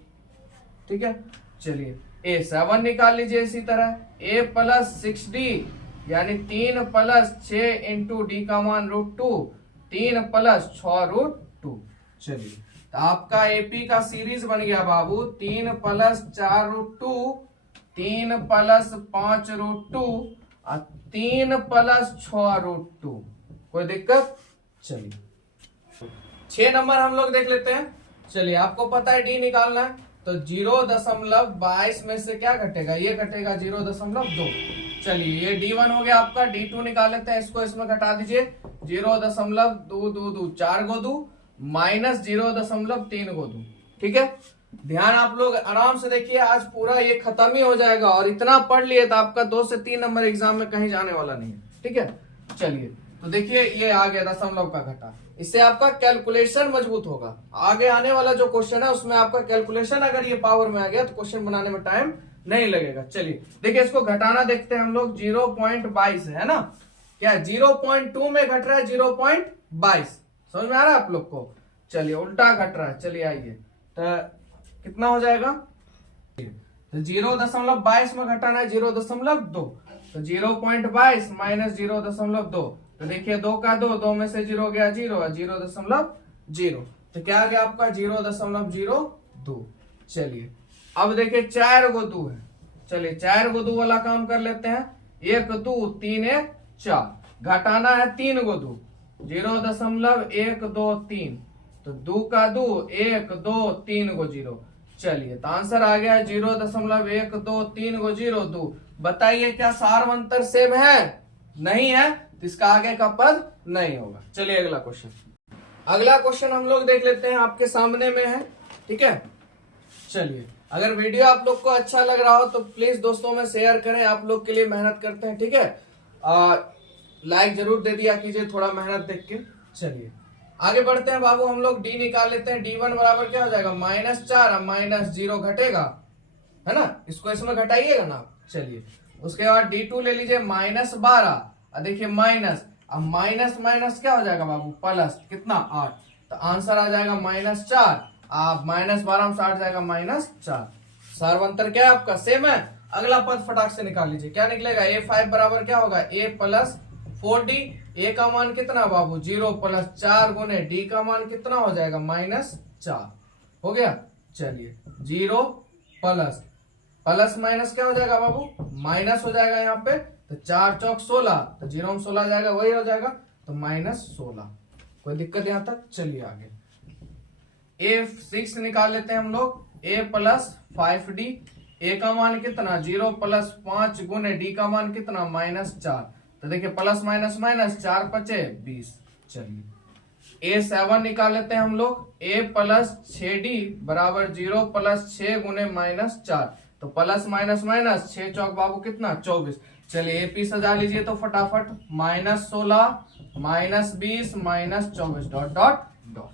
ठीक है। चलिए A7 निकाल लीजिए इसी तरह। A + 6D यानी 3 + 6 इंटू डी का मान √2, 3 + 6√2। चलिए तो आपका एपी का सीरीज बन गया बाबू 3 + 4√2, 3 + 5√2 और 3 + 6√2। कोई दिक्कत। चलिए 6 नंबर हम लोग देख लेते हैं। चलिए आपको पता है डी निकालना है, तो 0.22 में से क्या घटेगा, ये घटेगा 0.2। चलिए ये D1 हो गया आपका। D2 निकाल लेते हैं, इसको इसमें घटा दीजिए। 0.222 4 गो 2 माइनस 0.3 गो 2। ठीक है। ध्यान आप लोग आराम से देखिए, आज पूरा ये खत्म ही हो जाएगा और इतना पढ़ लिए तो आपका 2 से 3 नंबर एग्जाम में कहीं जाने वाला नहीं है। ठीक है। चलिए तो देखिए ये आ गया दशमलव का घटा, इससे आपका कैलकुलेशन मजबूत होगा। आगे आने वाला जो क्वेश्चन है उसमें आपका कैलकुलेशन अगर ये पावर में आ गया तो क्वेश्चन बनाने में टाइम नहीं लगेगा। चलिए देखिए इसको घटाना देखते हैं हम लोग। 0.22 है ना, क्या 0.2 में घट रहा है 0.22। समझ में आ रहा है आप लोग को। चलिए उल्टा घट रहा है। चलिए आइए तो कितना हो जाएगा, तो 0.22 में घटाना है 0.2, तो 0.22 माइनस 0.2। तो देखिए 2 का 2 में से 0 गया 0 और 0.0, तो क्या आ गया आपका 0.02। चलिए अब देखिए 4 गो 2 है। चलिए 4 गो 2 वाला काम कर लेते हैं। 1 2 3 1 4, घटाना है 3 गो 2, 0.123, तो 2 का 2 1 2 3 गो 0। चलिए तो आंसर आ गया 0.123 गो 0 2। बताइए क्या सारवंतर सेम है, नहीं है तो इसका आगे का पद नहीं होगा। चलिए अगला क्वेश्चन। अगला क्वेश्चन हम लोग देख लेते हैं, आपके सामने में है। ठीक है। चलिए अगर वीडियो आप लोग को अच्छा लग रहा हो तो प्लीज दोस्तों में शेयर करें, आप लोग के लिए मेहनत करते हैं। ठीक है। लाइक जरूर दे दिया कीजिए थोड़ा मेहनत देख के। चलिए आगे बढ़ते हैं बाबू, हम लोग डी निकाल लेते हैं। D1 बराबर क्या हो जाएगा -4 माइनस 0 घटेगा, है ना, इसको इसमें घटाइएगा ना। चलिए उसके बाद D2 ले लीजिए -12, और देखिए माइनस, अब माइनस माइनस क्या हो जाएगा बाबू प्लस, कितना 8, तो आंसर आ जाएगा -4। आप -12 में 8 जाएगा -4। सारवंतर क्या है आपका सेम है। अगला पद फटाक से निकाल लीजिए, क्या निकलेगा A5 बराबर क्या होगा A + 4D। A का मान कितना बाबू 0 + 4 गुने D का मान कितना हो जाएगा -4 हो गया। चलिए 0 प्लस माइनस क्या हो जाएगा बाबू माइनस हो जाएगा यहाँ पे, तो 4 चौक 16, तो 0 में 16 जाएगा वही हो जाएगा, तो -16। कोई दिक्कत यहाँ तक। चलिए आगे A6 निकाल लेते हैं हम लोग। A + 5D, A का मान कितना 0 + 5 गुने D का मान कितना -4, तो देखिए प्लस माइनस माइनस 4 × 5 = 20। चलिए A7 निकाल लेते हैं हम लोग। A + 6D बराबर 0 + 6 गुने -4, तो प्लस माइनस माइनस 6 चौक बाबू कितना 24। चलिए एपी सजा लीजिए तो फटाफट, -16 -20 -24 डॉट डॉट डॉट।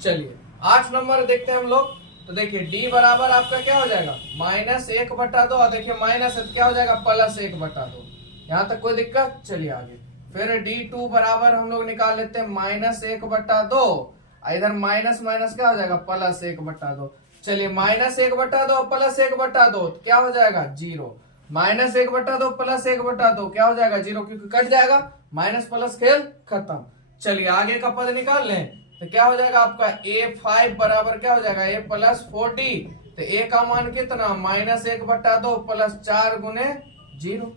चलिए 8 नंबर देखते हैं हम लोग। तो देखिए D बराबर आपका क्या हो जाएगा -1/2, और देखिए माइनस क्या हो जाएगा +1/2। यहाँ तक कोई दिक्कत। चलिए आगे फिर D2 बराबर हम लोग निकाल लेते हैं -1/2, इधर माइनस माइनस क्या हो जाएगा +1/2। चलिए -1/2 +1/2 क्या हो जाएगा 0, -1/2 +1/2 क्या हो जाएगा 0, क्योंकि कट जाएगा, माइनस प्लस खेल खत्म। चलिए आगे का पद निकाल लें, तो क्या हो जाएगा आपका A5 बराबर क्या हो जाएगा A + 4D, तो A का मान कितना -1/2 + 4 गुने 0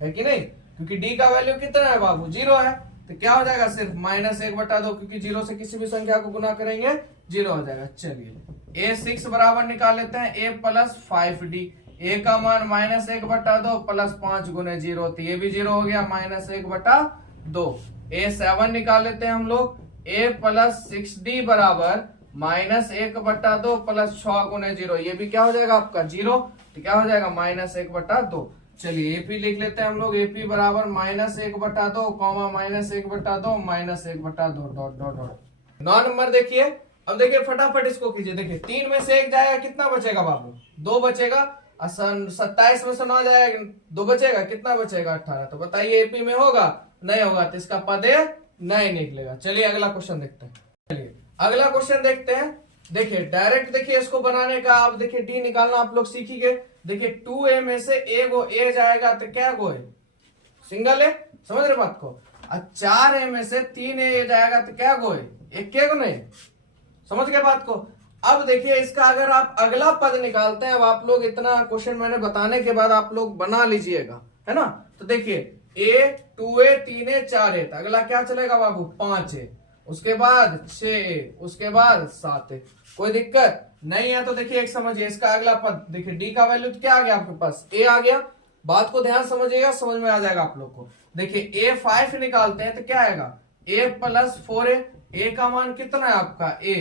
है कि नहीं, क्योंकि D का वैल्यू कितना है बाबू 0 है, तो क्या हो जाएगा सिर्फ -1/2, क्योंकि 0 से किसी भी संख्या को गुना करेंगे जीरो हो जाएगा। चलिए a6 बराबर निकाल लेते हैं a प्लस 5d, a का मान -1/2 प्लस 5 गुने जीरो, तो ये भी जीरो हो गया, -1/2। a7 निकाल लेते हैं हम लोग, a प्लस 6d बराबर -1/2 प्लस 6 गुने जीरो, ये भी क्या हो जाएगा आपका जीरो, तो क्या हो जाएगा -1/2। चलिए एपी लिख लेते हैं हम लोग, एपी बराबर -1/2 comma -1/2 -1/2 dot dot dot. 9 number देखिए, अब देखिए फटाफट इसको कीजिए। देखिए 3 में से 1 जाएगा, कितना बचेगा बाबू, 2 बचेगा। 27 में से 9 जाएगा, 2 बचेगा, कितना बचेगा 18। तो बताइए एपी में होगा, नहीं होगा, तो इसका पद नहीं निकलेगा। चलिए अगला क्वेश्चन देखते हैं। चलिए अगला क्वेश्चन देखते हैं। देखिए डायरेक्ट देखिए इसको बनाने का, आप देखिए डी निकालना आप लोग सीख ही गए। देखिए 2a में से ए जाएगा तो क्या गो है, सिंगल है, समझ रहे बात को। और 4a में से 3a जाएगा तो क्या गो है, एक के गो नहीं, समझ गए बात को। अब देखिए इसका अगर आप अगला पद निकालते हैं, अब आप लोग इतना क्वेश्चन मैंने बताने के बाद आप लोग बना लीजिएगा, है ना। तो देखिए a 2a 3a 4a, तो अगला क्या चलेगा बाबू 5a, उसके बाद 6, उसके बाद 7। कोई दिक्कत नहीं है। तो देखिए एक समझिए इसका अगला पद, देखिए डी का वैल्यू तो क्या आ गया आपके पास, ए आ गया। बात को ध्यान समझिएगा, समझ में आ जाएगा आप लोग को। देखिए a5 निकालते हैं तो क्या आएगा, a प्लस 4a, a का मान कितना है आपका a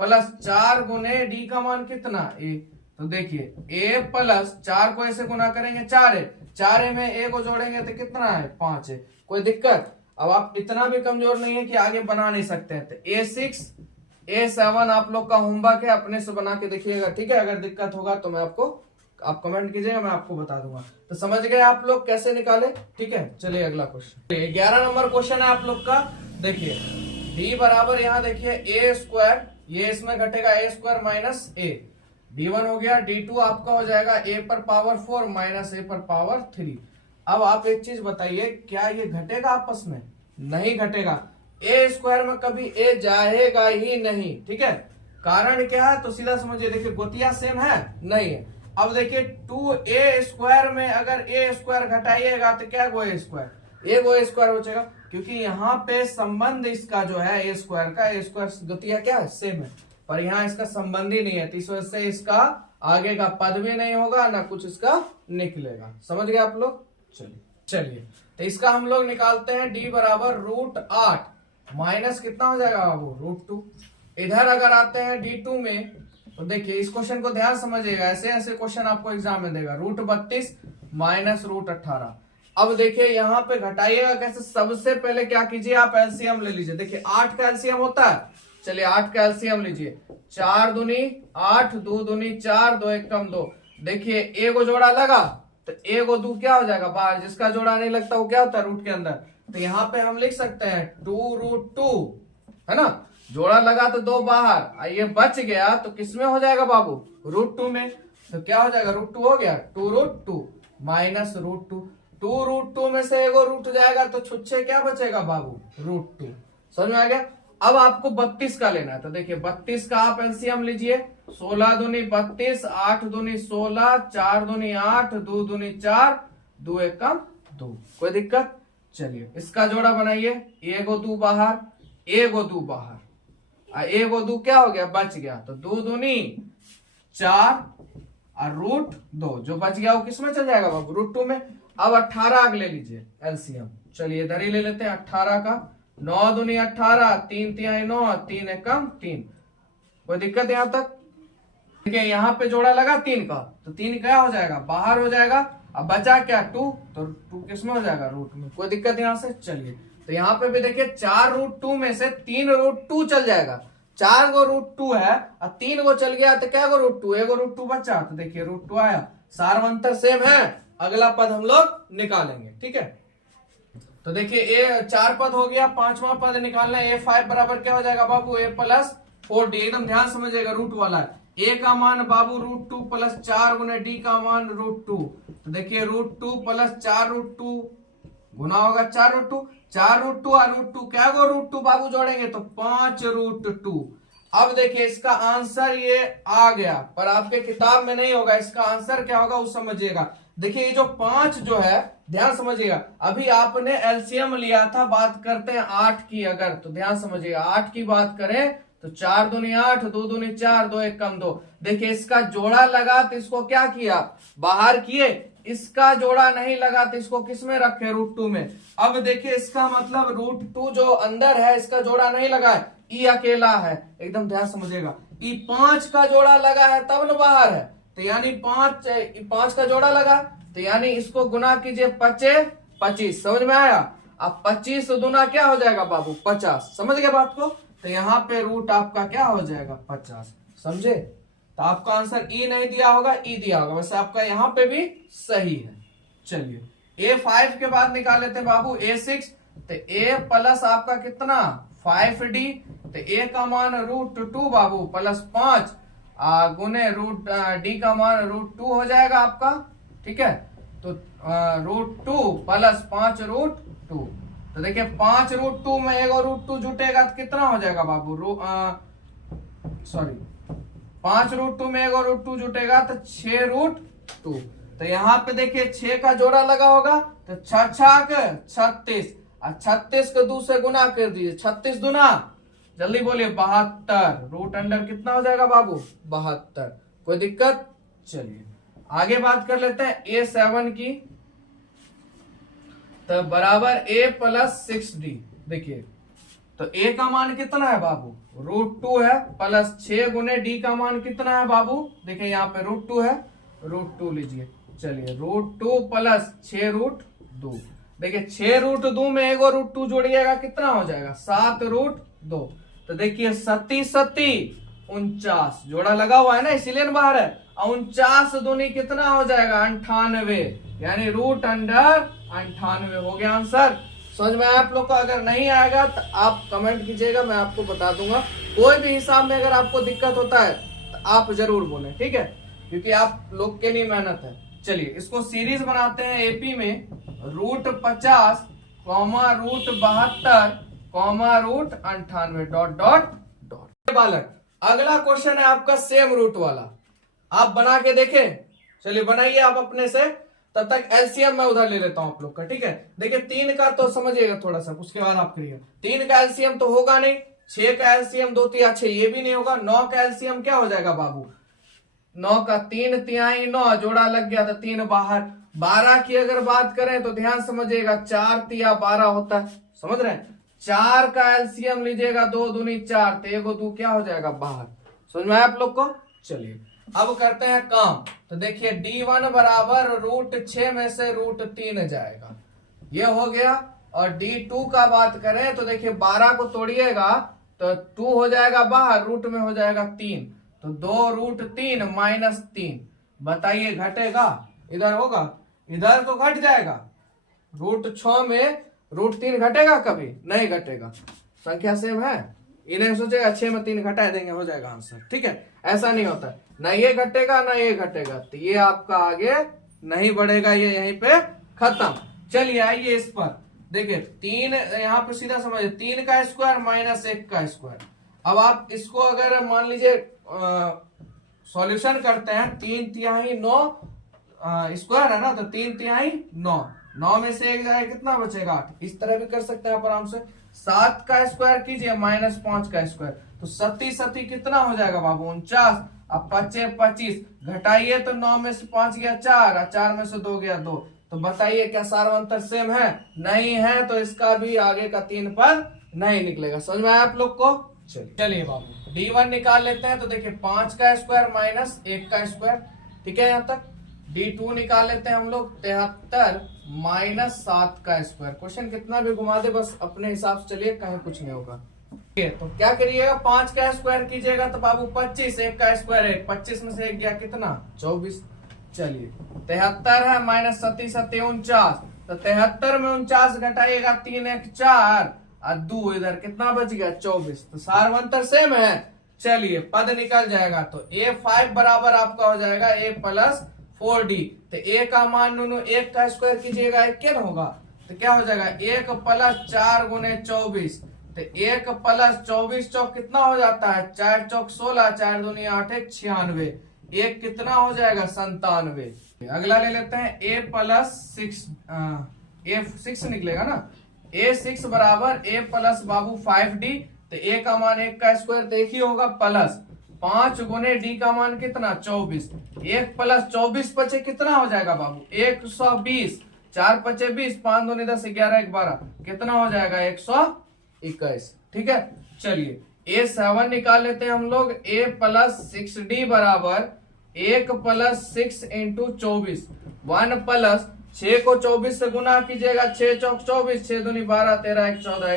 प्लस 4 गुने डी का मान कितना a। तो देखिए a प्लस 4 को ऐसे गुना करेंगे 4a, 4a में a को जोड़ेंगे तो कितना है 5 है। कोई दिक्कत। अब आप इतना भी कमजोर नहीं है कि आगे बना नहीं सकते हैं, तो a6 a7 आप लोग का होमवर्क है, अपने से बना के देखिएगा, ठीक है। अगर दिक्कत होगा तो मैं आपको, आप कमेंट कीजिएगा, मैं आपको बता दूंगा। तो समझ गए आप लोग कैसे निकाले, ठीक है। चलिए अगला क्वेश्चन, 11 नंबर क्वेश्चन है आप लोग का। देखिए d बराबर यहाँ देखिए a², ये इसमें घटेगा a² माइनस a, d1 हो गया, d2 आपका हो जाएगा a पर पावर 4 माइनस a पर पावर 3। अब आप एक चीज बताइए, क्या ये घटेगा आपस में, नहीं घटेगा। a² में कभी a जाएगा ही नहीं, ठीक है। कारण क्या है, तो सीधा समझिए, देखिए गोतिया सेम है, नहीं है। अब देखिए 2a² में अगर a² घटाइएगा तो क्या गो a² बचेगा, क्योंकि यहाँ पे संबंध इसका जो है a² का, a² गोतिया क्या है सेम है, पर यहाँ इसका संबंध ही नहीं है, तो इस वजह से इसका आगे का पद भी नहीं होगा, ना कुछ इसका निकलेगा। समझ गए आप लोग। चलिए तो इसका हम लोग निकालते हैं, d बराबर √8 माइनस कितना हो जाएगा बाबू √2। इधर अगर आते हैं d2 में, तो देखिए इस क्वेश्चन को ध्यान समझिएगा, ऐसे ऐसे क्वेश्चन आपको एग्जाम में देगा, √32 माइनस √18। अब देखिए यहाँ पे घटाइएगा कैसे, सबसे पहले क्या कीजिए आप एलसीएम ले लीजिए। देखिए 8 का एलसीएम होता है, चलिए 8 का एलसीएम लीजिए, 4 दूनी 8, 2 दूनी 4, 2 1 कम 2। देखिए ए को जोड़ा लगा तो ए को 2 क्या हो जाएगा बाहर, जिसका जोड़ा नहीं लगता वो क्या होता है रूट के अंदर। तो यहाँ पे हम लिख सकते हैं 2√2, है ना, जोड़ा लगा तो 2 बाहर, ये बच गया तो किसमें हो जाएगा बाबू √2 में। तो क्या हो जाएगा √2 हो गया, 2√2 माइनस √2, 2√2 में से एगो रूट जाएगा तो छुच्छे क्या बचेगा बाबू √2। समझ में आ गया। अब आपको 32 का लेना है, तो देखिए 32 का आप एलसीएम लीजिए, 16 दूनी 32, 8 दूनी 16, 4 दूनी 8, 2 दूनी 4, 2 1 कम 2। कोई दिक्कत। चलिए इसका जोड़ा बनाइए, एगो 2 बाहर, एगो 2 बाहर, एगो 2 क्या हो गया बच गया, तो 2 दूनी 4 और √2 जो बच गया वो किसमें चल जाएगा बाबू √2 में। अब 18 ले लीजिए एलसीएम, चलिए इधर ही ले लेते हैं 18 का, 9 दूनी 18, 3 तिहाई 9, 3 एकम 3। कोई दिक्कत यहाँ तक। देखिए यहाँ पे जोड़ा लगा 3 का, तो 3 क्या हो जाएगा बाहर हो जाएगा, अब बचा क्या 2, तो 2 किसमें हो जाएगा रूट में। कोई दिक्कत यहाँ से। चलिए तो यहाँ पे भी देखिए 4√2 में से 3√2 चल जाएगा, 4 गो √2 है और 3 गो चल गया तो क्या गो √2, एगो √2 बचा, तो देखिए √2 आया, सारवंतर सेम है। अगला पद हम लोग निकालेंगे, ठीक है। तो देखिए ए 4 पद हो गया, 5वां पद निकालना है, a5 बराबर क्या हो जाएगा बाबू a प्लस 4d, एकदम ध्यान समझिएगा रूट वाला है। a का मान बाबू √2 प्लस 4 गुने d का मान √2, तो देखिए √2 प्लस 4√2 गुना होगा 4√2, 4√2 और √2 क्या गो √2 बाबू जोड़ेंगे तो 5√2। अब देखिए इसका आंसर ये आ गया, पर आपके किताब में नहीं होगा, इसका आंसर क्या होगा वो समझिएगा। देखिए ये जो 5 जो है ध्यान समझिएगा, अभी आपने एलसीएम लिया था, बात करते हैं 8 की, अगर तो ध्यान समझिएगा 8 की बात करें तो 4 दूनी 8, 2 दूनी 4, 2 1 कम 2। देखिए इसका जोड़ा लगा तो इसको क्या किया, बाहर किए। इसका जोड़ा नहीं लगा तो इसको किस में रखे, √2 में। अब देखिए इसका मतलब √2 जो अंदर है इसका जोड़ा नहीं लगा है, ई अकेला है। एकदम ध्यान समझिएगा, ई 5 का जोड़ा लगा है तब न बाहर है, तो यानी 5 का जोड़ा लगा, तो यानी इसको गुना कीजिए 5 25। समझ में आया। अब 25 दुना क्या हो जाएगा बाबू, 50। समझ गए बात को। तो यहाँ पे रूट आपका क्या हो जाएगा, 50। समझे। तो आपका आंसर ई नहीं दिया होगा, ई दिया होगा। वैसे आपका यहाँ पे भी सही है। चलिए A5 के बाद निकाल लेते हैं बाबू A6। तो A प्लस आपका कितना 5D, तो A का मान √2 बाबू प्लस 5 गुने √D का मान √2 हो जाएगा आपका। ठीक है, तो √2 प्लस 5 √2। तो देखिए 5 √2 में एक और √2 जुटेगा तो कितना हो जाएगा बाबू, 5 √2 में एक और √2 जुटेगा तो 6 √2। तो यहाँ पे देखिए 6 का जोड़ा लगा होगा, तो 6 36, और 36 को 2 से गुना कर दीजिए। 36 दुना, जल्दी बोलिए 72। रूट अंडर कितना हो जाएगा बाबू, 72। कोई दिक्कत। चलिए आगे बात कर लेते हैं A7 की। तो बराबर A प्लस 6D। देखिए तो A का मान कितना है बाबू, √2 है, प्लस 6 गुने D का मान कितना है बाबू, देखिए यहाँ पे √2 है, √2 लीजिए। चलिए √2 प्लस 6 √2। देखिए 6 √2 में एक और √2 जोड़िएगा कितना हो जाएगा, 7 √2। तो देखिए 37 49, जोड़ा लगा हुआ है ना इसीलिए बाहर है। 49 दूनी कितना हो जाएगा, 98, यानी रूट अंडर 98 हो गया आंसर। समझ में आप लोग को। अगर नहीं आएगा तो आप कमेंट कीजिएगा, मैं आपको बता दूंगा। कोई भी हिसाब में अगर आपको दिक्कत होता है तो आप जरूर बोलें, ठीक है, क्योंकि आप लोग के लिए मेहनत है। चलिए इसको सीरीज बनाते हैं एपी में, √50, √72, √98 डॉट डॉट डॉट। बालक अगला क्वेश्चन है आपका सेम रूट वाला, आप बना के देखें। चलिए बनाइए आप अपने से, तब तक एलसीएम मैं उधर ले लेता हूं आप लोग का। ठीक है, देखिए 3 का तो समझिएगा थोड़ा सा, उसके बाद आप करिए। 3 का एलसीएम तो होगा नहीं, 6 का एलसीएम 2 3 6 ये भी नहीं होगा। 9 का एलसीएम क्या हो जाएगा बाबू, 9 का 3 तिहाई 9, जोड़ा लग गया तो 3 बाहर। 12 की अगर बात करें तो ध्यान समझिएगा, 4 तिया 12 होता है, समझ रहे हैं। 4 का एलसीएम लीजिएगा, 2 दूनी 4, तो 1 2 क्या हो जाएगा बाहर। समझ में आया आप लोग को। चलिए अब करते हैं काम। तो देखिए D1 बराबर √6 में से √3 जाएगा, ये हो गया। और D2 का बात करें तो देखिए 12 को तोड़िएगा तो 2 हो जाएगा बाहर, रूट में हो जाएगा 3, तो 2 √3 माइनस 3। बताइए घटेगा, इधर होगा, इधर तो घट जाएगा। √6 में √3 घटेगा कभी नहीं घटेगा, संख्या सेम है। इन्हें सोचेगा 6 में 3 घटा देंगे हो जाएगा आंसर। ठीक है, ऐसा नहीं होता, ना ये घटेगा ना ये घटेगा, तो ये आपका आगे नहीं बढ़ेगा, ये यहीं पे खत्म। चलिए आइए इस पर, देखिए 3 यहाँ पे सीधा समझिए, 3 का स्क्वायर माइनस 1 का स्क्वायर। अब आप इसको अगर मान लीजिए सॉल्यूशन करते हैं, 3 तिहाई 9 स्क्वायर है ना, तो 3 तिहाई 9, 9 में से 1 जाए कितना बचेगा 8। इस तरह भी कर सकते हैं आप आराम से। 7 का स्क्वायर कीजिए माइनस 5 का स्क्वायर, तो 37 कितना हो जाएगा बाबू, 49। अब 5 25 घटाइए तो 9 में से 5 गया 4, और 4 में से 2 गया 2। तो बताइए क्या सार्वंतर सेम है, नहीं है, तो इसका भी आगे का 3 पर नहीं निकलेगा। समझ में आया आप लोग को। चलिए बाबू D1 निकाल लेते हैं। तो देखिए 5 का स्क्वायर माइनस 1 का स्क्वायर, ठीक है यहाँ तक। D2 निकाल लेते हैं हम लोग, 73 माइनस 7 का स्क्वायर। क्वेश्चन कितना भी घुमा दे बस अपने हिसाब से चलिए, कहीं कुछ नहीं होगा। तो क्या करिएगा, 5 का स्क्वायर कीजिएगा तो बाबू 25, 1 का स्क्वायर है 25 में से 1 गया कितना 24। चलिए 73 है माइनस 37 49, तो 73 में 49 घटाइएगा 3 1 4 और 2 इधर कितना बच गया 24। तो सार्वंतर सेम है। चलिए पद निकल जाएगा, तो A5 बराबर आपका हो जाएगा A प्लस 4D। तो A का मान 1 का स्क्वायर कीजिएगा 1 क्या होगा, तो क्या हो जाएगा 1 प्लस 4 गुने 24। तो 1 प्लस 24 चौक कितना हो जाता है, 4 चौक 16, 4 दूनी 8 1 96, 1 कितना हो जाएगा 97। अगला ले लेते हैं A प्लस 6, A6 निकलेगा ना। A6 बराबर A प्लस बाबू 5D, तो a का मान 1 का स्क्वायर तो एक ही होगा, प्लस 5 गुने d का मान कितना 24, 1 प्लस 24 पचे कितना हो जाएगा बाबू 120, 4 पचे 20, 5 दूनी 10, 11 1 12, कितना हो जाएगा 121। ठीक है, चलिए a7 निकाल लेते हैं हम लोग। a प्लस 6d बराबर 1 प्लस 6 इंटू 24, 1 प्लस 6 को 24 से गुना कीजिएगा, 6 चौक 24, 6 दूनी 12, 13 1 14,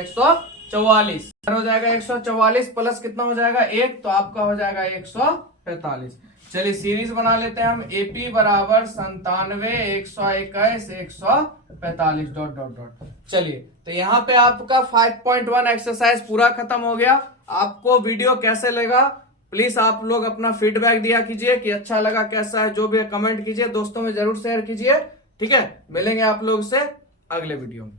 144 हो जाएगा। 144 प्लस कितना हो जाएगा 1, तो आपका हो जाएगा 145। चलिए सीरीज बना लेते हैं हम। एपी बराबर 97, 121, 145 डॉट डॉट डॉट। चलिए तो यहाँ पे आपका 5.1 एक्सरसाइज पूरा खत्म हो गया। आपको वीडियो कैसे लगा प्लीज आप लोग अपना फीडबैक दिया कीजिए कि अच्छा लगा कैसा है, जो भी है कमेंट कीजिए, दोस्तों में जरूर शेयर कीजिए। ठीक है, मिलेंगे आप लोग से अगले वीडियो में।